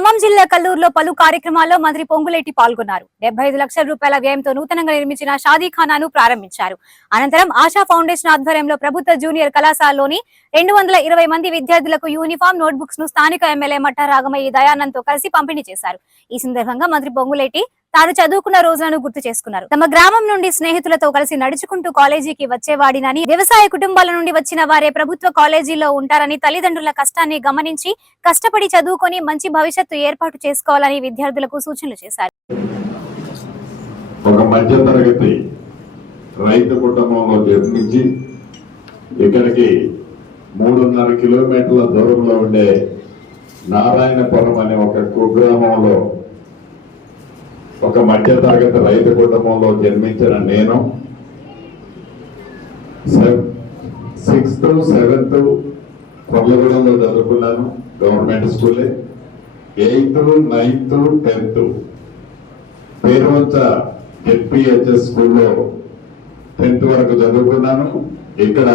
ఖమ్మం జిల్లా కల్లూరులో పలు కార్యక్రమాల్లో మంత్రి పొంగులేటి పాల్గొన్నారు. డెబ్బై ఐదు లక్షల రూపాయల వ్యయంతో నూతనంగా నిర్మించిన షాదీఖానాను ప్రారంభించారు. అనంతరం ఆశా ఫౌండేషన్ ఆధ్వర్యంలో ప్రభుత్వ జూనియర్ కళాశాలలోని రెండు వందల ఇరవై మంది విద్యార్థులకు యూనిఫామ్ నోట్బుక్స్ను స్థానిక ఎమ్మెల్యే మట్ట రాగమయ్య దయానంద్తో కలిసి పంపిణీ చేశారు. ఈ సందర్భంగా మంత్రి పొంగులేటి తాను చదువుకున్న రోజులను గుర్తు చేసుకున్నారు. తమ గ్రామం నుండి స్నేహితులతో కలిసి నడుచుకుంటూ కాలేజీకి వచ్చేవాడినని వ్యవసాయ కుటుంబాల నుండి వచ్చిన వారే ప్రభుత్వ కాలేజీలో ఉంటారని తల్లిదండ్రుల కష్టాన్ని గమనించి కష్టపడి చదువుకొని మంచి భవిష్యత్తు ఏర్పాటు చేసుకోవాలని విద్యార్థులకు సూచనలు చేశారు. ఒక మధ్య తరగతి రైతు కుటుంబంలో జన్మించి ఇక్కడికి మూడున్నర కిలోమీటర్ల దూరంలో ఉండే నారాయణపురం అనే ఒక కుగ్రామంలో ఒక మధ్య తరగతి రైతు కుటుంబంలో జన్మించిన నేను సిక్స్త్ సెవెంత్ కొల్లగూడెంలో చదువుకున్నాను గవర్నమెంట్ స్కూలే. Eighth ninth tenth Peruvancha S P H S స్కూల్లో టెన్త్ వరకు చదువుకున్నాను. ఇక్కడ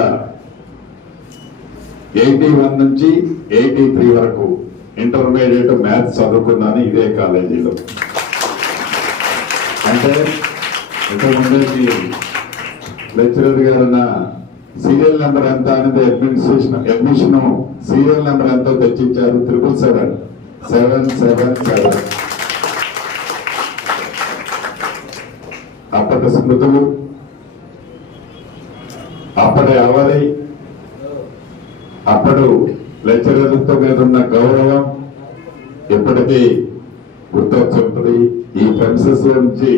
ఎయిటీ వన్ నుంచి ఎయిటీ త్రీ వరకు ఇంటర్మీడియట్ మ్యాథ్స్ చదువుకున్నాను ఇదే కాలేజీలో. అంటే ఇంతకుముందే లెక్చరర్ గారు నా సీరియల్ నెంబర్ ఎంత అనేది అడ్మినిస్ట్రేషన్ అడ్మిషన్ సీరియల్ నెంబర్ ఎంతో తెచ్చిచ్చారు. Triple seven. Seven seven seven. అప్పటి స్మృతులు అప్పటి అవరి అప్పుడు లెక్చరర్లతో మీద ఉన్న గౌరవం ఇప్పటికీ గుర్తొచ్చుంటుంది ఈ ప్రెమిసెస్లో నుంచి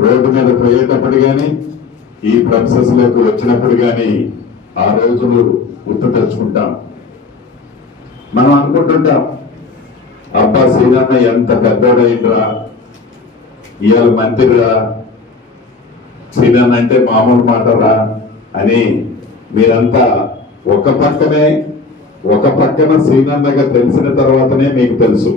రోడ్డు మీద పోయేటప్పుడు కానీ ఈ ప్రెమిసెస్లోకి వచ్చినప్పుడు కానీ ఆ రోజులు గుర్తు తెచ్చుకుంటాం మనం అనుకుంటుంటాం అబ్బా సీనన్న ఎంత పెద్దోడైండ్రా ఇవాళ మంత్రిరా సీనన్న అంటే మామూలు మాటరా అని మీరంతా ఒక పక్కనే ఒక పక్కన సీనన్నగా తెలిసిన తర్వాతనే మీకు తెలుసు.